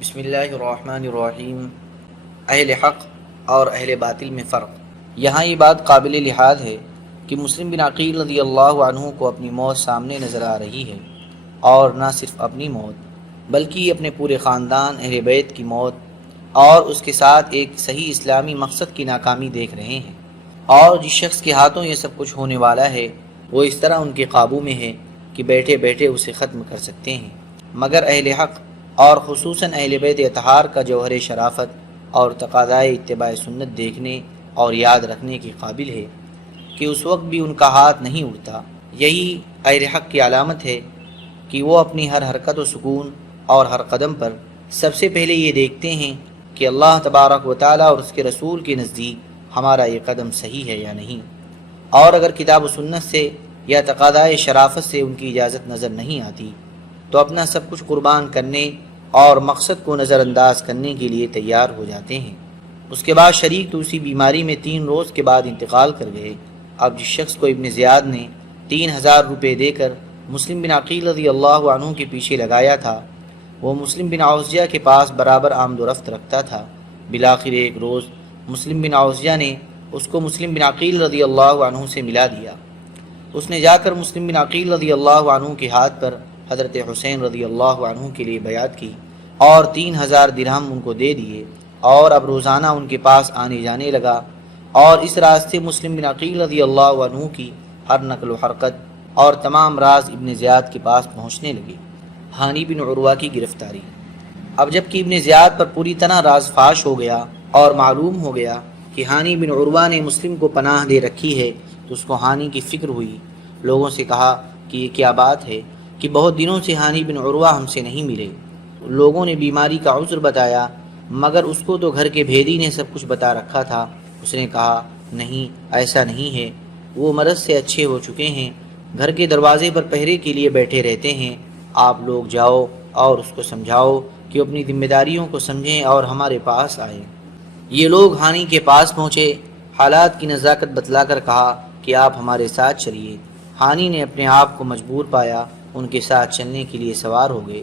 بسم اللہ الرحمن الرحیم۔ اہل حق اور اہل باطل میں فرق۔ یہاں یہ بات قابل لحاظ ہے کہ مسلم بن عقیل رضی اللہ عنہ کو اپنی موت سامنے نظر آ رہی ہے، اور نہ صرف اپنی موت بلکہ اپنے پورے خاندان اہل بیت کی موت اور اس کے ساتھ ایک صحیح اسلامی مقصد کی ناکامی دیکھ رہے ہیں۔ اور جس شخص کے ہاتھوں یہ سب کچھ ہونے والا ہے وہ اس طرح ان کے قابو میں ہے کہ بیٹھے بیٹھے اسے ختم کر سکتے ہیں، مگر اہل حق اور خصوصاً اہل بیت اطہار کا جوہر شرافت اور تقاضائے اتباع سنت دیکھنے اور یاد رکھنے کے قابل ہے کہ اس وقت بھی ان کا ہاتھ نہیں اڑتا۔ یہی اہل حق کی علامت ہے کہ وہ اپنی ہر حرکت و سکون اور ہر قدم پر سب سے پہلے یہ دیکھتے ہیں کہ اللہ تبارک و تعالیٰ اور اس کے رسول کے نزدیک ہمارا یہ قدم صحیح ہے یا نہیں، اور اگر کتاب و سنت سے یا تقاضائے شرافت سے ان کی اجازت نظر نہیں آتی تو اپنا سب کچھ قربان کرنے اور مقصد کو نظر انداز کرنے کے لیے تیار ہو جاتے ہیں۔ اس کے بعد شریک تو اسی بیماری میں 3 روز کے بعد انتقال کر گئے۔ اب جس شخص کو ابن زیاد نے 3000 روپے دے کر مسلم بن عقیل رضی اللہ عنہ کے پیچھے لگایا تھا، وہ مسلم بن عوزیہ کے پاس برابر آمد و رفت رکھتا تھا۔ بالآخر ایک روز مسلم بن عوزیہ نے اس کو مسلم بن عقیل رضی اللہ عنہ سے ملا دیا۔ اس نے جا کر مسلم بن عقیل رضی اللہ عنہ کے ہاتھ پر حضرت حسین رضی اللہ عنہ کے لیے بیعت کی اور 3000 درہم ان کو دے دیے، اور اب روزانہ ان کے پاس آنے جانے لگا، اور اس راستے مسلم بن عقیل رضی اللہ عنہ کی ہر نقل و حرکت اور تمام راز ابن زیاد کے پاس پہنچنے لگے۔ ہانی بن عروہ کی گرفتاری۔ اب جب کہ ابن زیاد پر پوری طرح راز فاش ہو گیا اور معلوم ہو گیا کہ ہانی بن عروہ نے مسلم کو پناہ دے رکھی ہے، تو اس کو ہانی کی فکر ہوئی۔ لوگوں سے کہا کہ یہ کیا بات ہے کہ بہت دنوں سے ہانی بن عروہ ہم سے نہیں ملے۔ لوگوں نے بیماری کا عذر بتایا، مگر اس کو تو گھر کے بھیدی نے سب کچھ بتا رکھا تھا۔ اس نے کہا نہیں، ایسا نہیں ہے، وہ مرض سے اچھے ہو چکے ہیں، گھر کے دروازے پر پہرے کے لیے بیٹھے رہتے ہیں۔ آپ لوگ جاؤ اور اس کو سمجھاؤ کہ اپنی ذمہ داریوں کو سمجھیں اور ہمارے پاس آئیں۔ یہ لوگ ہانی کے پاس پہنچے، حالات کی نزاکت بتلا کر کہا کہ آپ ہمارے ساتھ چلیے۔ ہانی نے اپنے آپ کو مجبور پایا، ان کے ساتھ چلنے کے لیے سوار ہو گئے۔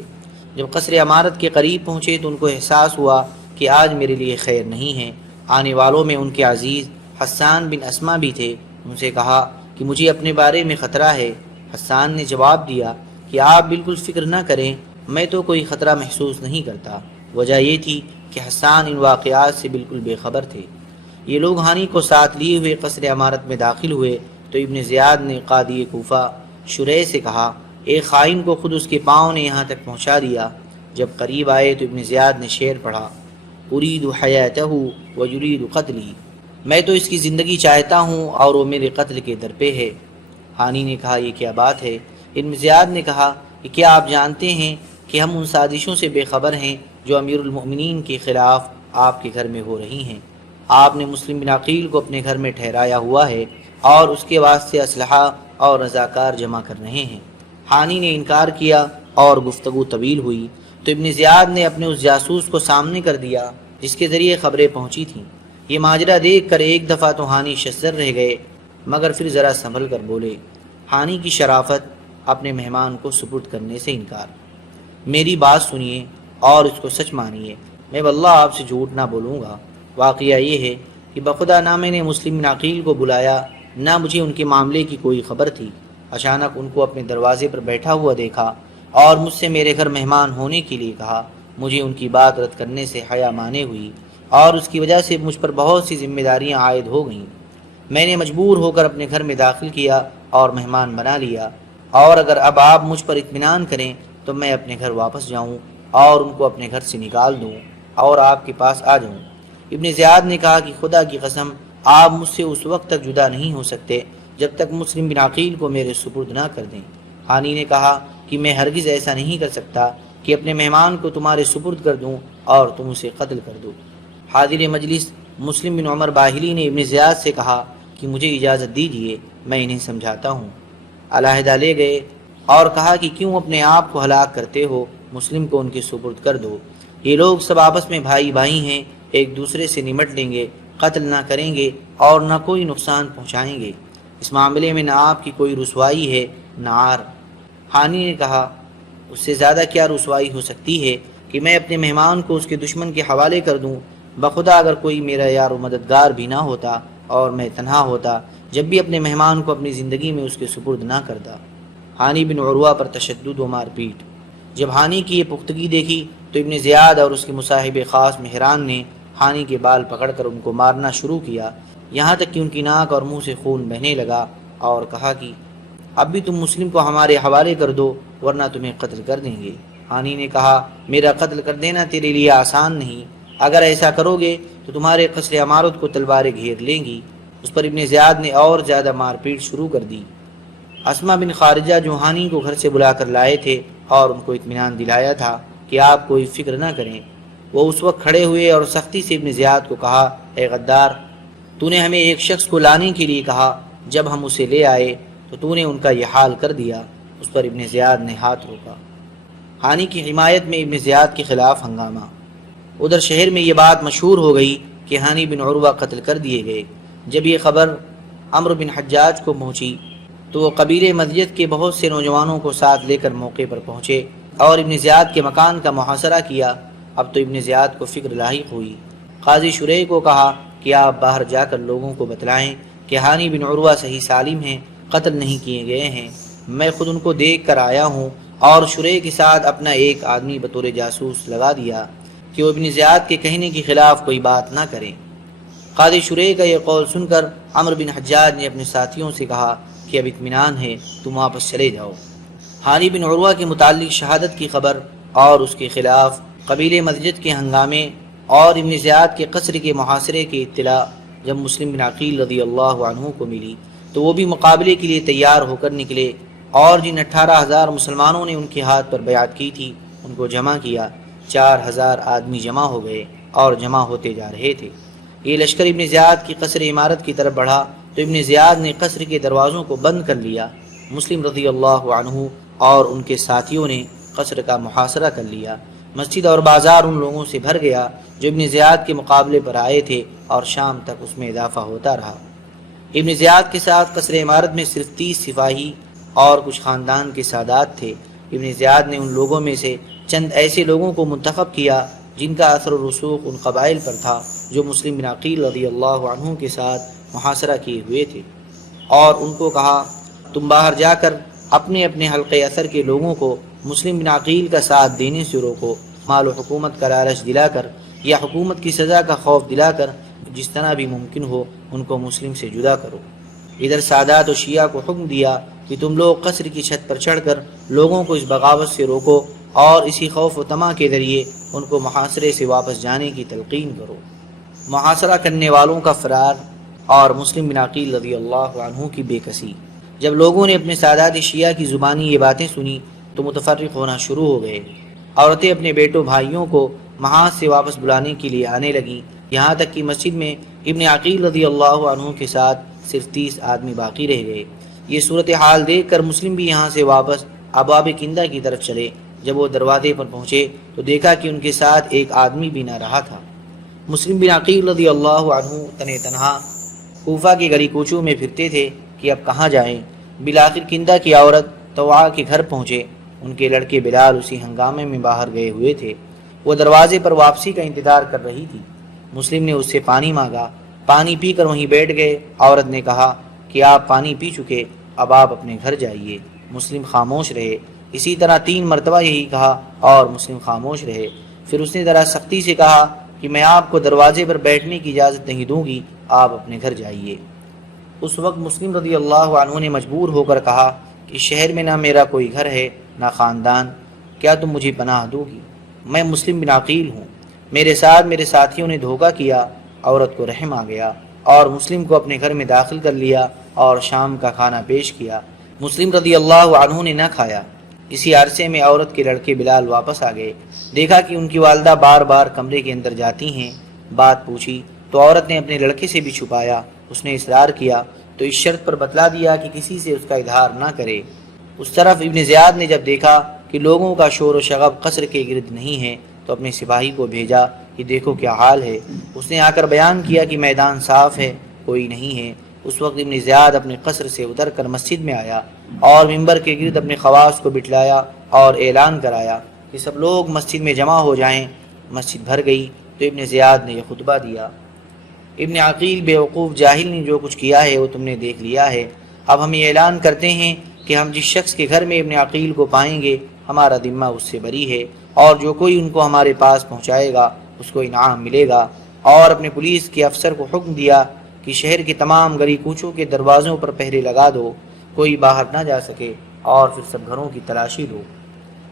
جب قصر عمارت کے قریب پہنچے تو ان کو احساس ہوا کہ آج میرے لیے خیر نہیں ہے۔ آنے والوں میں ان کے عزیز حسان بن اسما بھی تھے۔ ان سے کہا کہ مجھے اپنے بارے میں خطرہ ہے۔ حسان نے جواب دیا کہ آپ بالکل فکر نہ کریں، میں تو کوئی خطرہ محسوس نہیں کرتا۔ وجہ یہ تھی کہ حسان ان واقعات سے بالکل بے خبر تھے۔ یہ لوگ ہانی کو ساتھ لیے ہوئے قصر عمارت میں داخل ہوئے تو ابن زیاد نے قاضی کوفہ شریح سے کہا ایک خائن کو خود اس کے پاؤں نے یہاں تک پہنچا دیا۔ جب قریب آئے تو ابن زیاد نے شعر پڑھا، ارید حیاتہ و یرید قتلی، میں تو اس کی زندگی چاہتا ہوں اور وہ میرے قتل کے در پہ ہے۔ ہانی نے کہا یہ کیا بات ہے؟ ابن زیاد نے کہا کہ کیا آپ جانتے ہیں کہ ہم ان سازشوں سے بے خبر ہیں جو امیر المؤمنین کے خلاف آپ کے گھر میں ہو رہی ہیں؟ آپ نے مسلم بن عقیل کو اپنے گھر میں ٹھہرایا ہوا ہے اور اس کے واسطے اسلحہ اور رضاکار جمع کر رہے ہیں۔ ہانی نے انکار کیا اور گفتگو طویل ہوئی تو ابن زیاد نے اپنے اس جاسوس کو سامنے کر دیا جس کے ذریعے خبریں پہنچی تھیں۔ یہ ماجرا دیکھ کر ایک دفعہ تو ہانی شزر رہ گئے، مگر پھر ذرا سنبھل کر بولے۔ ہانی کی شرافت، اپنے مہمان کو سپرد کرنے سے انکار۔ میری بات سنیے اور اس کو سچ مانیے، میں واللہ آپ سے جھوٹ نہ بولوں گا۔ واقعہ یہ ہے کہ بخدا نہ میں نے مسلم بن عقیل کو بلایا، نہ مجھے ان کے معاملے کی کوئی خبر تھی۔ اچانک ان کو اپنے دروازے پر بیٹھا ہوا دیکھا اور مجھ سے میرے گھر مہمان ہونے کے لیے کہا۔ مجھے ان کی بات رد کرنے سے حیا مانے ہوئی اور اس کی وجہ سے مجھ پر بہت سی ذمہ داریاں عائد ہو گئیں۔ میں نے مجبور ہو کر اپنے گھر میں داخل کیا اور مہمان بنا لیا، اور اگر اب آپ مجھ پر اطمینان کریں تو میں اپنے گھر واپس جاؤں اور ان کو اپنے گھر سے نکال دوں اور آپ کے پاس آ جاؤں۔ ابن زیاد نے کہا کہ خدا کی قسم آپ مجھ سے اس وقت تک جدا نہیں ہو سکتے جب تک مسلم بن عقیل کو میرے سپرد نہ کر دیں۔ ہانی نے کہا کہ میں ہرگز ایسا نہیں کر سکتا کہ اپنے مہمان کو تمہارے سپرد کر دوں اور تم اسے قتل کر دو۔ حاضر مجلس مسلم بن عمر باہلی نے ابن زیاد سے کہا کہ مجھے اجازت دیجیے، میں انہیں سمجھاتا ہوں۔ علیحدہ لے گئے اور کہا کہ کیوں اپنے آپ کو ہلاک کرتے ہو، مسلم کو ان کے سپرد کر دو۔ یہ لوگ سب آپس میں بھائی بھائی ہیں، ایک دوسرے سے نمٹ لیں گے، قتل نہ کریں گے اور نہ کوئی نقصان پہنچائیں گے۔ اس معاملے میں نہ آپ کی کوئی رسوائی ہے نہ عار۔ ہانی نے کہا اس سے زیادہ کیا رسوائی ہو سکتی ہے کہ میں اپنے مہمان کو اس کے دشمن کے حوالے کر دوں؟ بخدا اگر کوئی میرا یار و مددگار بھی نہ ہوتا اور میں تنہا ہوتا، جب بھی اپنے مہمان کو اپنی زندگی میں اس کے سپرد نہ کرتا۔ ہانی بن عروہ پر تشدد و مار پیٹ۔ جب ہانی کی یہ پختگی دیکھی تو ابن زیاد اور اس کے مصاحب خاص مہران نے ہانی کے بال پکڑ کر ان کو مارنا شروع کیا، یہاں تک کہ ان کی ناک اور منہ سے خون بہنے لگا، اور کہا کہ اب بھی تم مسلم کو ہمارے حوالے کر دو ورنہ تمہیں قتل کر دیں گے۔ ہانی نے کہا میرا قتل کر دینا تیرے لیے آسان نہیں، اگر ایسا کرو گے تو تمہارے قصر عمارت کو تلواریں گھیر لیں گی۔ اس پر ابن زیاد نے اور زیادہ مار پیٹ شروع کر دی۔ اسما بن خارجہ جو ہانی کو گھر سے بلا کر لائے تھے اور ان کو اطمینان دلایا تھا کہ آپ کوئی فکر نہ کریں، وہ اس وقت کھڑے ہوئے اور سختی سے ابن زیاد کو کہا اے غدار، تو نے ہمیں ایک شخص کو لانے کے لیے کہا، جب ہم اسے لے آئے تو نے ان کا یہ حال کر دیا۔ اس پر ابن زیاد نے ہاتھ روکا۔ ہانی کی حمایت میں ابن زیاد کے خلاف ہنگامہ۔ ادھر شہر میں یہ بات مشہور ہو گئی کہ ہانی بن عروہ قتل کر دیے گئے۔ جب یہ خبر عمرو بن حجاج کو پہنچی تو وہ قبیلے مدید کے بہت سے نوجوانوں کو ساتھ لے کر موقع پر پہنچے اور ابن زیاد کے مکان کا محاصرہ کیا۔ اب تو ابن زیاد کو فکر لاحق ہوئی۔ قاضی شریح کو کہا کہ آپ باہر جا کر لوگوں کو بتلائیں کہ ہانی بن عروہ صحیح سالم ہیں، قتل نہیں کیے گئے ہیں، میں خود ان کو دیکھ کر آیا ہوں، اور شریح کے ساتھ اپنا ایک آدمی بطور جاسوس لگا دیا کہ وہ ابن زیاد کے کہنے کے خلاف کوئی بات نہ کریں۔ قاضی شریح کا یہ قول سن کر عمرو بن حجاج نے اپنے ساتھیوں سے کہا کہ اب اطمینان ہے، تم واپس چلے جاؤ۔ ہانی بن عروہ کے متعلق شہادت کی خبر اور اس کے خلاف قبیلے مدید کے ہنگامے اور ابن زیاد کے قصر کے محاصرے کی اطلاع جب مسلم بن عقیل رضی اللہ عنہ کو ملی تو وہ بھی مقابلے کے لیے تیار ہو کر نکلے، اور جن 18,000 مسلمانوں نے ان کے ہاتھ پر بیعت کی تھی ان کو جمع کیا۔ 4,000 آدمی جمع ہو گئے اور جمع ہوتے جا رہے تھے۔ یہ لشکر ابن زیاد کی قصر عمارت کی طرف بڑھا تو ابن زیاد نے قصر کے دروازوں کو بند کر لیا۔ مسلم رضی اللہ عنہ اور ان کے ساتھیوں نے قصر کا محاصرہ کر لیا۔ مسجد اور بازار ان لوگوں سے بھر گیا جو ابن زیاد کے مقابلے پر آئے تھے، اور شام تک اس میں اضافہ ہوتا رہا۔ ابن زیاد کے ساتھ قصر عمارت میں صرف 30 سپاہی اور کچھ خاندان کے سادات تھے۔ ابن زیاد نے ان لوگوں میں سے چند ایسے لوگوں کو منتخب کیا جن کا اثر و رسوخ ان قبائل پر تھا جو مسلم بن عقیل رضی اللہ عنہ کے ساتھ محاصرہ کیے ہوئے تھے، اور ان کو کہا تم باہر جا کر اپنے اپنے حلقے اثر کے لوگوں کو مسلم بن عقیل کا ساتھ دینے سے روکو، مال و حکومت کا لالچ دلا کر یا حکومت کی سزا کا خوف دلا کر جس طرح بھی ممکن ہو ان کو مسلم سے جدا کرو۔ ادھر سادات و شیعہ کو حکم دیا کہ تم لوگ قصر کی چھت پر چڑھ کر لوگوں کو اس بغاوت سے روکو اور اسی خوف و طمع کے ذریعے ان کو محاصرے سے واپس جانے کی تلقین کرو۔ محاصرہ کرنے والوں کا فرار اور مسلم بن عقیل رضی اللہ عنہ کی بے کسی۔ جب لوگوں نے اپنے سادات شیعہ کی زبانی یہ باتیں سنی تو متفرق ہونا شروع ہو گئے۔ عورتیں اپنے بیٹوں بھائیوں کو محاذ سے واپس بلانے کے لیے آنے لگیں، یہاں تک کہ مسجد میں ابن عقیل رضی اللہ عنہ کے ساتھ صرف 30 آدمی باقی رہ گئے۔ یہ صورتحال دیکھ کر مسلم بھی یہاں سے واپس ابواب کندہ کی طرف چلے۔ جب وہ دروازے پر پہنچے تو دیکھا کہ ان کے ساتھ ایک آدمی بھی نہ رہا تھا۔ مسلم بن عقیل رضی اللہ عنہ تنہ تنہا کوفہ کے گلی کوچوں میں پھرتے تھے کہ اب کہاں جائیں۔ بالآخر کندہ کی عورت طوعا کے گھر پہنچے۔ ان کے لڑکے بلال اسی ہنگامے میں باہر گئے ہوئے تھے۔ وہ دروازے پر واپسی کا انتظار کر رہی تھی۔ مسلم نے اس سے پانی مانگا، پانی پی کر وہیں بیٹھ گئے۔ عورت نے کہا کہ آپ پانی پی چکے، اب آپ اپنے گھر جائیے۔ مسلم خاموش رہے۔ اسی طرح 3 مرتبہ یہی کہا اور مسلم خاموش رہے۔ پھر اس نے ذرا سختی سے کہا کہ میں آپ کو دروازے پر بیٹھنے کی اجازت نہیں دوں گی، آپ اپنے گھر جائیے۔ اس وقت مسلم رضی اللہ عنہ نے مجبور ہو کر کہا کہ شہر میں نہ میرا کوئی گھر ہے نہ خاندان، کیا تم مجھے پناہ دو گی؟ میں مسلم بن عقیل ہوں، میرے ساتھ میرے ساتھیوں نے دھوکہ کیا۔ عورت کو رحم آ گیا اور مسلم کو اپنے گھر میں داخل کر لیا اور شام کا کھانا پیش کیا۔ مسلم رضی اللہ عنہ نے نہ کھایا۔ اسی عرصے میں عورت کے لڑکے بلال واپس آ گئے۔ دیکھا کہ ان کی والدہ بار بار کمرے کے اندر جاتی ہیں۔ بات پوچھی تو عورت نے اپنے لڑکے سے بھی چھپایا۔ اس نے اصرار کیا تو اس شرط پر بتلا دیا کہ کسی سے اس کا اظہار نہ کرے۔ اس طرف ابن زیاد نے جب دیکھا کہ لوگوں کا شور و شغب قصر کے گرد نہیں ہے تو اپنے سپاہی کو بھیجا کہ دیکھو کیا حال ہے۔ اس نے آ کر بیان کیا کہ میدان صاف ہے، کوئی نہیں ہے۔ اس وقت ابن زیاد اپنے قصر سے اتر کر مسجد میں آیا اور منبر کے گرد اپنے خواص کو بٹلایا اور اعلان کرایا کہ سب لوگ مسجد میں جمع ہو جائیں۔ مسجد بھر گئی تو ابن زیاد نے یہ خطبہ دیا: ابن عقیل بیوقوف جاہل نے جو کچھ کیا ہے وہ تم نے دیکھ لیا ہے۔ اب ہم یہ اعلان کرتے ہیں کہ ہم جس شخص کے گھر میں ابن عقیل کو پائیں گے ہمارا ذمہ اس سے بری ہے، اور جو کوئی ان کو ہمارے پاس پہنچائے گا اس کو انعام ملے گا۔ اور اپنے پولیس کے افسر کو حکم دیا کہ شہر کے تمام گلی کوچوں کے دروازوں پر پہرے لگا دو، کوئی باہر نہ جا سکے، اور پھر سب گھروں کی تلاشی لو۔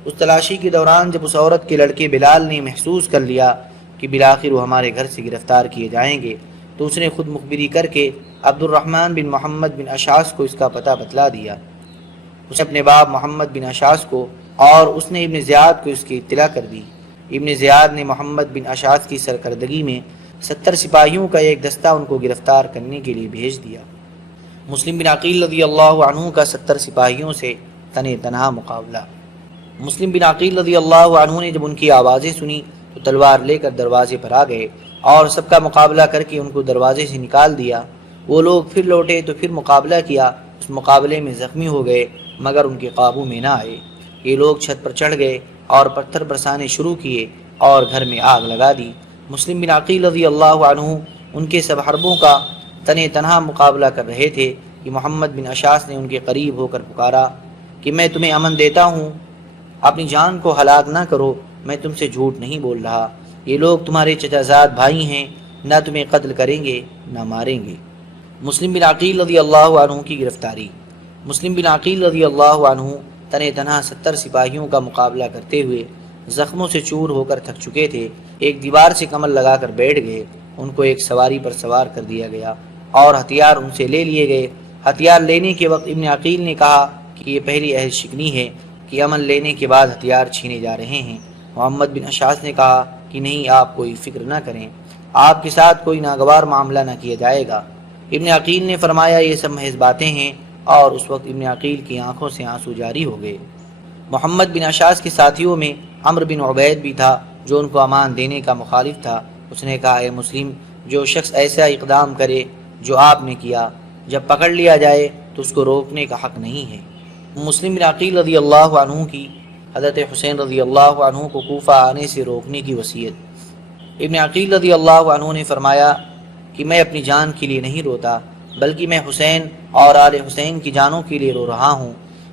اس تلاشی کے دوران جب اس عورت کے لڑکے بلال نے محسوس کر لیا کہ بالآخر وہ ہمارے گھر سے گرفتار کیے جائیں گے، تو اس نے خود مخبری کر کے عبد الرحمن بن محمد بن اشعث کو اس کا پتہ بتلا دیا۔ اس نے اپنے باپ محمد بن اشعث کو اور اس نے ابن زیاد کو اس کی اطلاع کر دی۔ ابن زیاد نے محمد بن اشعث کی سرکردگی میں 70 سپاہیوں کا ایک دستہ ان کو گرفتار کرنے کے لیے بھیج دیا۔ مسلم بن عقیل رضی اللہ عنہ کا 70 سپاہیوں سے تنہا مقابلہ۔ مسلم بن عقیل رضی اللہ عنہ نے جب ان کی آوازیں سنی تو تلوار لے کر دروازے پر آ گئے اور سب کا مقابلہ کر کے ان کو دروازے سے نکال دیا۔ وہ لوگ پھر لوٹے تو پھر مقابلہ کیا، اس مقابلے میں زخمی ہو گئے مگر ان کے قابو میں نہ آئے۔ یہ لوگ چھت پر چڑھ گئے اور پتھر برسانے شروع کیے اور گھر میں آگ لگا دی۔ مسلم بن عقیل رضی اللہ عنہ ان کے سب حربوں کا تنہا مقابلہ کر رہے تھے کہ محمد بن اشعث نے ان کے قریب ہو کر پکارا کہ میں تمہیں امن دیتا ہوں، اپنی جان کو ہلاک نہ کرو، میں تم سے جھوٹ نہیں بول رہا، یہ لوگ تمہارے چچا زاد بھائی ہیں، نہ تمہیں قتل کریں گے نہ ماریں گے۔ مسلم بن عقیل رضی اللہ عنہ کی گرفتاری۔ مسلم بن عقیل رضی اللہ عنہ تنہا 70 سپاہیوں کا مقابلہ کرتے ہوئے زخموں سے چور ہو کر تھک چکے تھے، ایک دیوار سے کمر لگا کر بیٹھ گئے۔ ان کو ایک سواری پر سوار کر دیا گیا اور ہتھیار ان سے لے لیے گئے۔ ہتھیار لینے کے وقت ابن عقیل نے کہا کہ یہ پہلی عہد شکنی ہے کہ امن لینے کے بعد ہتھیار چھینے جا رہے ہیں۔ محمد بن اشعث نے کہا کہ نہیں، آپ کوئی فکر نہ کریں، آپ کے ساتھ کوئی ناگوار معاملہ نہ کیا جائے گا۔ ابن عقیل نے فرمایا یہ سب محض باتیں ہیں، اور اس وقت ابن عقیل کی آنکھوں سے آنسو جاری ہو گئے۔ محمد بن اشعث کے ساتھیوں میں عمرو بن عبید بھی تھا جو ان کو امان دینے کا مخالف تھا۔ اس نے کہا اے مسلم، جو شخص ایسا اقدام کرے جو آپ نے کیا، جب پکڑ لیا جائے تو اس کو روکنے کا حق نہیں ہے۔ مسلم بن عقیل رضی اللہ عنہ کی حضرت حسین رضی اللہ عنہ کو کوفہ آنے سے روکنے کی وصیت۔ ابن عقیل رضی اللہ عنہ نے فرمایا کہ میں اپنی جان کے لیے نہیں روتا، بلکہ میں حسین اور آل حسین کی جانوں کے لیے رو رہا ہوں،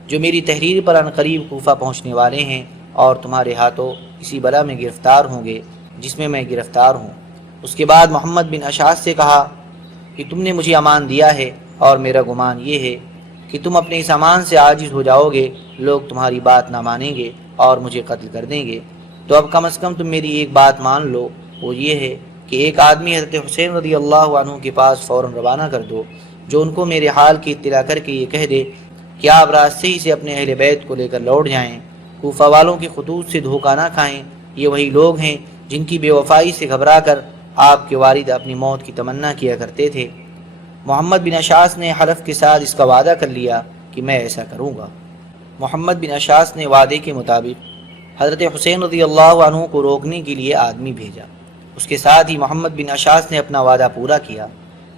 جو میری تحریر پر عنقریب کوفہ پہنچنے والے ہیں اور تمہارے ہاتھوں اسی بلا میں گرفتار ہوں گے جس میں میں گرفتار ہوں۔ اس کے بعد محمد بن اشعث سے کہا کہ تم نے مجھے امان دیا ہے اور میرا گمان یہ ہے کہ تم اپنے اس امان سے عاجز ہو جاؤ گے، لوگ تمہاری بات نہ مانیں گے اور مجھے قتل کر دیں گے، تو اب کم از کم تم میری ایک بات مان لو، وہ یہ ہے کہ ایک آدمی حضرت حسین رضی اللہ عنہ کے پاس فوراً روانہ کر دو، جو ان کو میرے حال کی اطلاع کر کے یہ کہہ دے کہ آپ راستے ہی سے اپنے اہل بیت کو لے کر لوٹ جائیں، کوفہ والوں کے خطوط سے دھوکہ نہ کھائیں، یہ وہی لوگ ہیں جن کی بے وفائی سے گھبرا کر آپ کے والد اپنی موت کی تمنا کیا کرتے تھے۔ محمد بن اشعث نے حلف کے ساتھ اس کا وعدہ کر لیا کہ میں ایسا کروں گا۔ محمد بن اشعث نے وعدے کے مطابق حضرت حسین رضی اللہ عنہ کو روکنے کے لیے آدمی بھیجا۔ اس کے ساتھ ہی محمد بن اشعث نے اپنا وعدہ پورا کیا،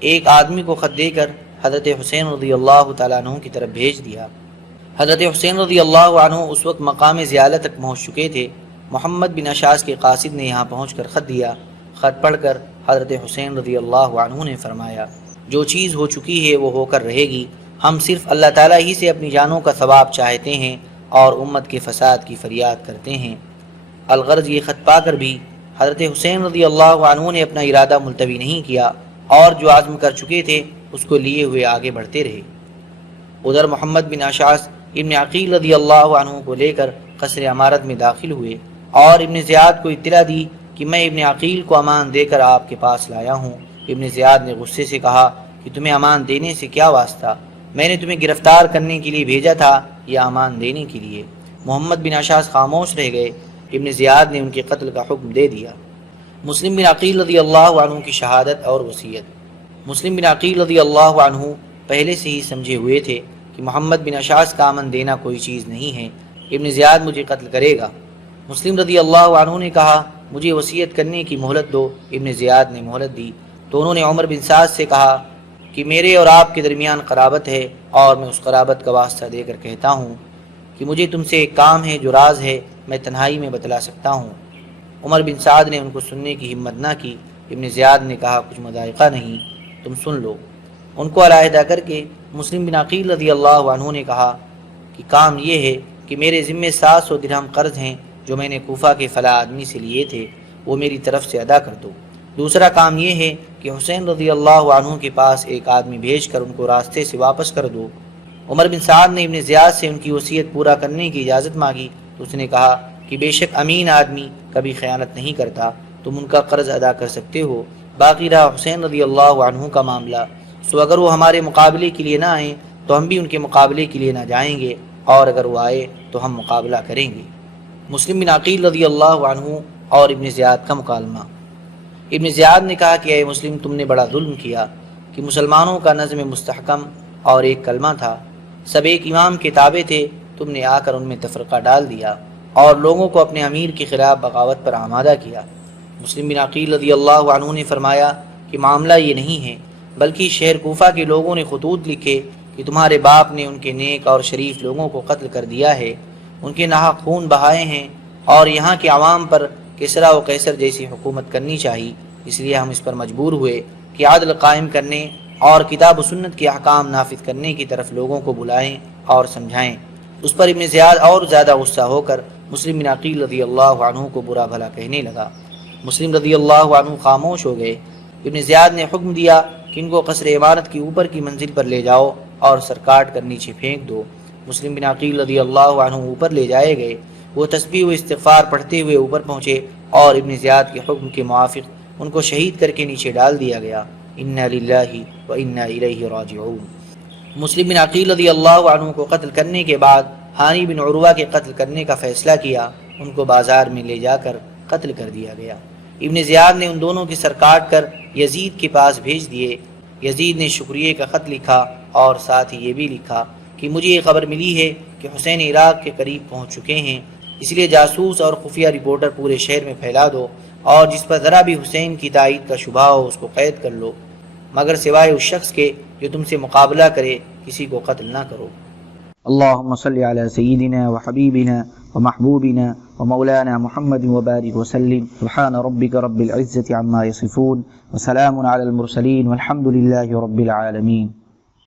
ایک آدمی کو خط دے کر حضرت حسین رضی اللہ تعالیٰ عنہ کی طرف بھیج دیا۔ حضرت حسین رضی اللہ عنہ اس وقت مقام زیالہ تک پہنچ چکے تھے۔ محمد بن اشعث کے قاصد نے یہاں پہنچ کر خط دیا۔ خط پڑھ کر حضرت حسین رضی اللہ عنہ نے فرمایا جو چیز ہو چکی ہے وہ ہو کر رہے گی، ہم صرف اللہ تعالیٰ ہی سے اپنی جانوں کا ثواب چاہتے ہیں اور امت کے فساد کی فریاد کرتے ہیں۔ الغرض یہ خط پا کر بھی حضرت حسین رضی اللہ عنہ نے اپنا ارادہ ملتوی نہیں کیا اور جو عزم کر چکے تھے اس کو لیے ہوئے آگے بڑھتے رہے۔ ادھر محمد بن اشعث ابن عقیل رضی اللہ عنہ کو لے کر قصر عمارت میں داخل ہوئے اور ابن زیاد کو اطلاع دی کہ میں ابن عقیل کو امان دے کر آپ کے پاس لایا ہوں۔ ابن زیاد نے غصے سے کہا کہ تمہیں امان دینے سے کیا واسطہ، میں نے تمہیں گرفتار کرنے کے لیے بھیجا تھا یا امان دینے کے لیے؟ محمد بن اشعث خاموش رہ گئے۔ ابن زیاد نے ان کے قتل کا حکم دے دیا۔ مسلم بن عقیل رضی اللہ عنہ کی شہادت اور وصیت۔ مسلم بن عقیل رضی اللہ عنہ پہلے سے ہی سمجھے ہوئے تھے کہ محمد بن اشعث کا امن دینا کوئی چیز نہیں ہے، ابن زیاد مجھے قتل کرے گا۔ مسلم رضی اللہ عنہ نے کہا مجھے وصیت کرنے کی مہلت دو۔ ابن زیاد نے مہلت دی تو انہوں نے عمر بن سعد سے کہا کہ میرے اور آپ کے درمیان قرابت ہے اور میں اس قرابت کا واسطہ دے کر کہتا ہوں کہ مجھے تم سے ایک کام ہے جو راز ہے، میں تنہائی میں بتلا سکتا ہوں۔ عمر بن سعد نے ان کو سننے کی ہمت نہ کی۔ ابن زیاد نے کہا کچھ مضائقہ نہیں، تم سن لو۔ ان کو علیحدہ کر کے مسلم بن عقیل رضی اللہ عنہ نے کہا کہ کام یہ ہے کہ میرے ذمے 700 درہم قرض ہیں جو میں نے کوفہ کے فلاں آدمی سے لیے تھے، وہ میری طرف سے ادا کر دو۔ دوسرا کام یہ ہے کہ حسین رضی اللہ عنہ کے پاس ایک آدمی بھیج کر ان کو راستے سے واپس کر دو۔ عمر بن سعد نے ابن زیاد سے ان کی وصیت پورا کرنے کی اجازت مانگی تو اس نے کہا کہ بے شک امین آدمی کبھی خیانت نہیں کرتا، تم ان کا قرض ادا کر سکتے ہو۔ باقی رہا حسین رضی اللہ عنہ کا معاملہ، سو اگر وہ ہمارے مقابلے کے لیے نہ آئیں تو ہم بھی ان کے مقابلے کے لیے نہ جائیں گے، اور اگر وہ آئے تو ہم مقابلہ کریں گے۔ مسلم بن عقیل رضی اللہ عنہ اور ابن زیاد کا مکالمہ۔ ابن زیاد نے کہا کہ اے مسلم، تم نے بڑا ظلم کیا کہ مسلمانوں کا نظم مستحکم اور ایک کلمہ تھا، سب ایک امام کے تابع تھے، تم نے آ کر ان میں تفرقہ ڈال دیا اور لوگوں کو اپنے امیر کے خلاف بغاوت پر آمادہ کیا۔ مسلم بن عقیل رضی اللہ عنہ نے فرمایا کہ معاملہ یہ نہیں ہے، بلکہ شہر کوفہ کے لوگوں نے خطوط لکھے کہ تمہارے باپ نے ان کے نیک اور شریف لوگوں کو قتل کر دیا ہے، ان کے ناحق خون بہائے ہیں، اور یہاں کے عوام پر کسریٰ و قیصر جیسی حکومت کرنی چاہیے، اس لیے ہم اس پر مجبور ہوئے کہ عدل قائم کرنے اور کتاب و سنت کے احکام نافذ کرنے کی طرف لوگوں کو بلائیں اور سمجھائیں۔ اس پر ابن زیاد اور زیادہ غصہ ہو کر مسلم بن عقیل رضی اللہ عنہ کو برا بھلا کہنے لگا۔ مسلم رضی اللہ عنہ خاموش ہو گئے۔ ابن زیاد نے حکم دیا کہ ان کو قصر عمارت کی اوپر کی منزل پر لے جاؤ اور سر کاٹ کر نیچے پھینک دو۔ مسلم بن عقیل رضی اللہ عنہ اوپر لے جائے گئے۔ وہ تسبیح و استغفار پڑھتے ہوئے اوپر پہنچے اور ابن زیاد کے حکم کے موافق ان کو شہید کر کے نیچے ڈال دیا گیا۔ انا للہ و انا الیہ راجعون۔ مسلم بن عقیل رضی اللہ عنہ کو قتل کرنے کے بعد ہانی بن عروہ کے قتل کرنے کا فیصلہ کیا، ان کو بازار میں لے جا کر قتل کر دیا گیا۔ ابن زیاد نے ان دونوں کے سر کاٹ کر یزید کے پاس بھیج دیے۔ یزید نے شکریہ کا خط لکھا اور ساتھ ہی یہ بھی لکھا کہ مجھے یہ خبر ملی ہے کہ حسین عراق کے قریب پہنچ چکے ہیں، اس لیے جاسوس اور خفیہ رپورٹر پورے شہر میں پھیلا دو، اور جس پر ذرا بھی حسین کی تائید کا شبہ ہو اس کو قید کر لو، مگر سوائے اس شخص کے جو تم سے مقابلہ کرے کسی کو قتل نہ کرو۔ اللهم صل على سيدنا وحبيبنا ومحبوبنا ومولانا محمد وبارك وسلم۔ سبحان ربك رب العزة عما يصفون وسلام على المرسلين والحمد لله رب العالمين۔